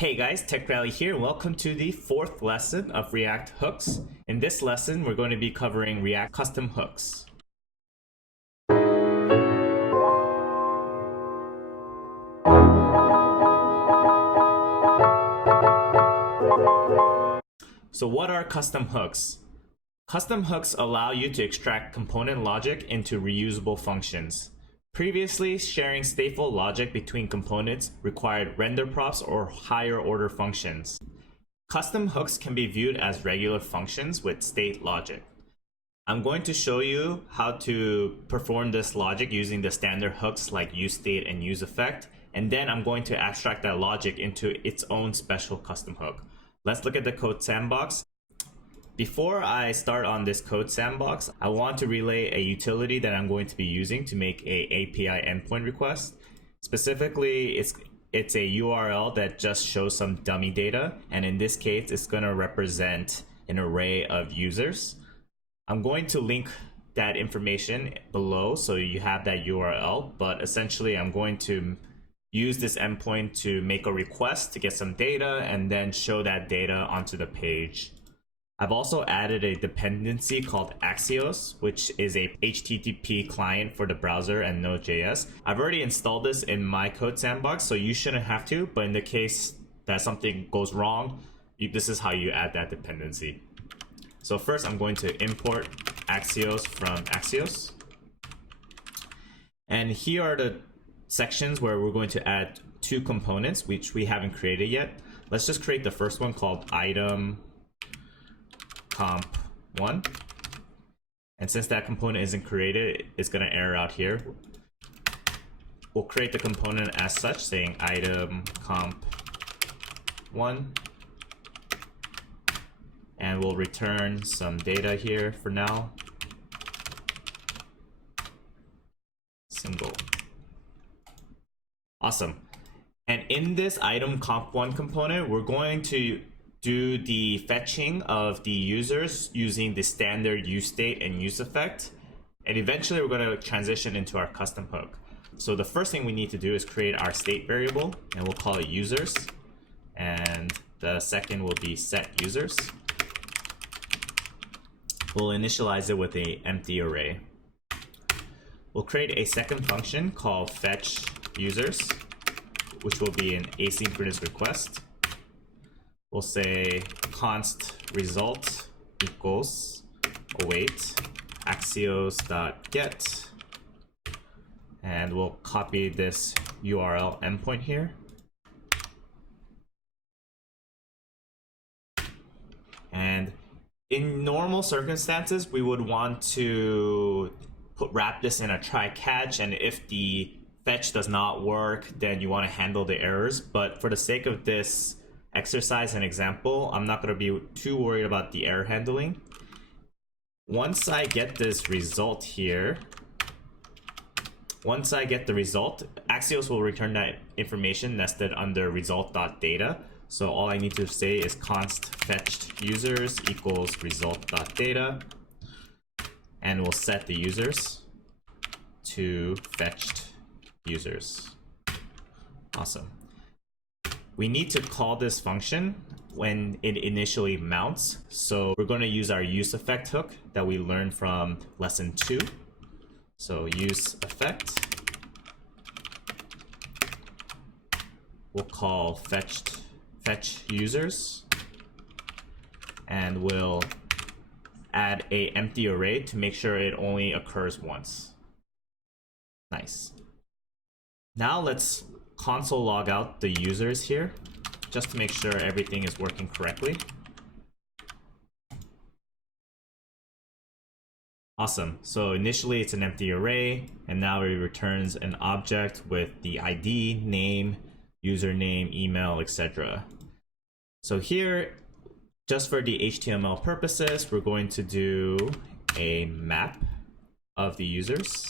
Hey guys, Tech Rally here. Welcome to the fourth lesson of React hooks. In this lesson, we're going to be covering React custom hooks. So what are custom hooks? Custom hooks allow you to extract component logic into reusable functions. Previously, sharing stateful logic between components required render props or higher order functions. Custom hooks can be viewed as regular functions with state logic. I'm going to show you how to perform this logic using the standard hooks like useState and useEffect, and then I'm going to abstract that logic into its own special custom hook. Let's look at the code sandbox. Before I start on this code sandbox, I want to relay a utility that I'm going to be using to make a API endpoint request. Specifically, it's a URL that just shows some dummy data, and in this case, it's going to represent an array of users. I'm going to link that information below so you have that URL, but essentially I'm going to use this endpoint to make a request to get some data and then show that data onto the page. I've also added a dependency called Axios, which is a HTTP client for the browser and Node.js. I've already installed this in my code sandbox, so you shouldn't have to, but in the case that something goes wrong, this is how you add that dependency. So first I'm going to import Axios from Axios. And here are the sections where we're going to add two components, which we haven't created yet. Let's just create the first one called item comp1, and since that component isn't created, it's going to error out here. We'll create the component as such, saying item comp1, and we'll return some data here for now. Single. Awesome. And in this item comp1 component, we're going to do the fetching of the users using the standard useState and useEffect, and eventually we're going to transition into our custom hook. So the first thing we need to do is create our state variable, and we'll call it users, and the second will be set users. We'll initialize it with an empty array. We'll create a second function called fetch users, which will be an asynchronous request. We'll say const result equals await axios.get, and we'll copy this URL endpoint here. And in normal circumstances, we would want to wrap this in a try catch, and if the fetch does not work, then you want to handle the errors. But for the sake of this exercise and example, I'm not going to be too worried about the error handling. Once I get this result here, once I get the result, Axios will return that information nested under result.data. So all I need to say is const fetched users equals result.data, and we'll set the users to fetched users. Awesome. We need to call this function when it initially mounts. So we're going to use our useEffect hook that we learned from lesson 2. So useEffect. We'll call fetch users, and we'll add a empty array to make sure it only occurs once. Nice. Now let's console log out the users here, just to make sure everything is working correctly. Awesome. So initially it's an empty array, and now it returns an object with the ID, name, username, email, etc. So here, just for the HTML purposes, we're going to do a map of the users,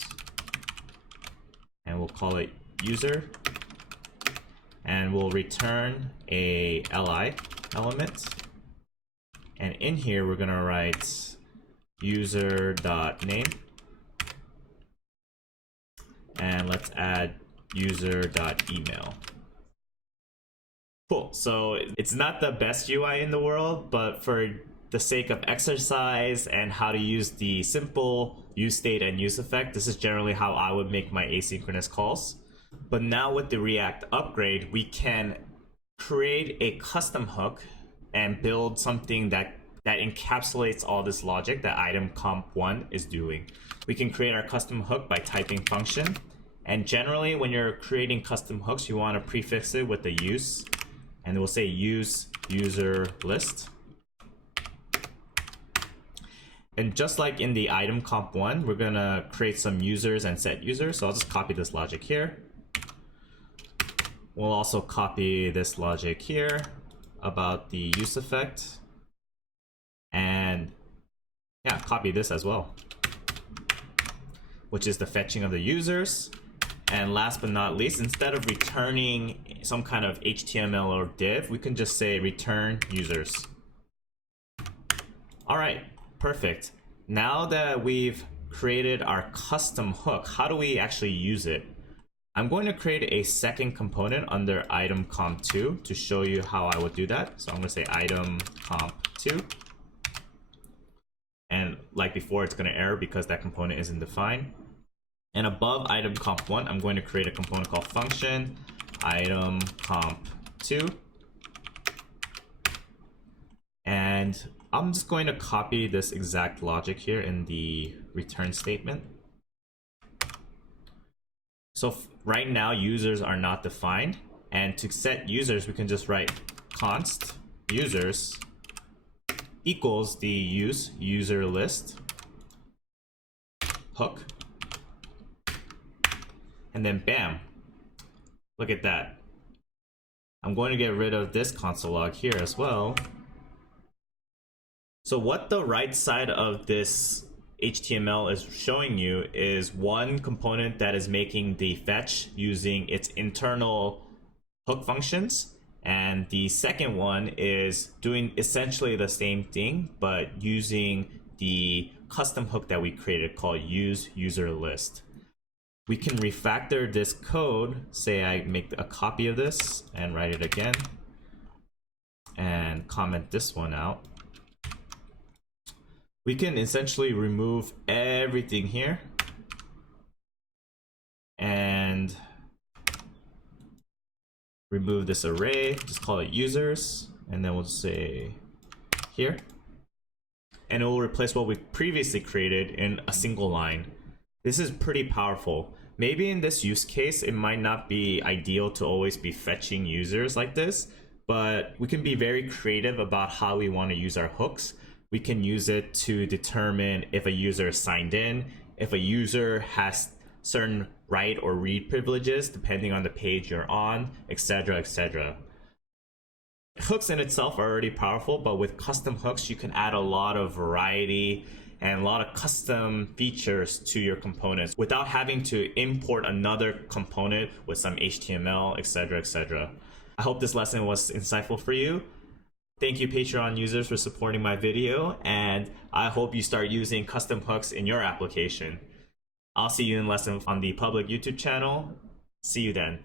and we'll call it user, and we'll return a li element, and in here we're going to write user.name, and let's add user.email. Cool. So it's not the best UI in the world, but for the sake of exercise and how to use the simple use state and use effect, this is generally how I would make my asynchronous calls. But now with the React upgrade, we can create a custom hook and build something that encapsulates all this logic that item comp1 is doing. We can create our custom hook by typing function. And generally, when you're creating custom hooks, you want to prefix it with the use. And we'll say use user list. And just like in the item comp1, we're going to create some users and set users. So I'll just copy this logic here. We'll also copy this logic here about the use effect. And yeah, copy this as well, which is the fetching of the users. And last but not least, instead of returning some kind of HTML or div, we can just say return users. All right, perfect. Now that we've created our custom hook, how do we actually use it? I'm going to create a second component under item comp2 to show you how I would do that. So I'm going to say item comp2. And like before, it's going to error because that component isn't defined. And above item comp1, I'm going to create a component called function item comp2. And I'm just going to copy this exact logic here in the return statement. So right now, users are not defined. And to set users, we can just write const users equals the user list hook. And then bam, look at that. I'm going to get rid of this console log here as well. So what the right side of this HTML is showing you is one component that is making the fetch using its internal hook functions. And the second one is doing essentially the same thing, but using the custom hook that we created called use user list. We can refactor this code. Say I make a copy of this and write it again and comment this one out. We can essentially remove everything here and remove this array, just call it users, and then we'll say here. And it will replace what we previously created in a single line. This is pretty powerful. Maybe in this use case, it might not be ideal to always be fetching users like this, but we can be very creative about how we want to use our hooks. We can use it to determine if a user is signed in, if a user has certain write or read privileges, depending on the page you're on, etc., etc. Hooks in itself are already powerful, but with custom hooks, you can add a lot of variety and a lot of custom features to your components without having to import another component with some HTML, etc., etc. I hope this lesson was insightful for you. Thank you, Patreon users, for supporting my video, and I hope you start using custom hooks in your application. I'll see you in lesson on the public YouTube channel. See you then.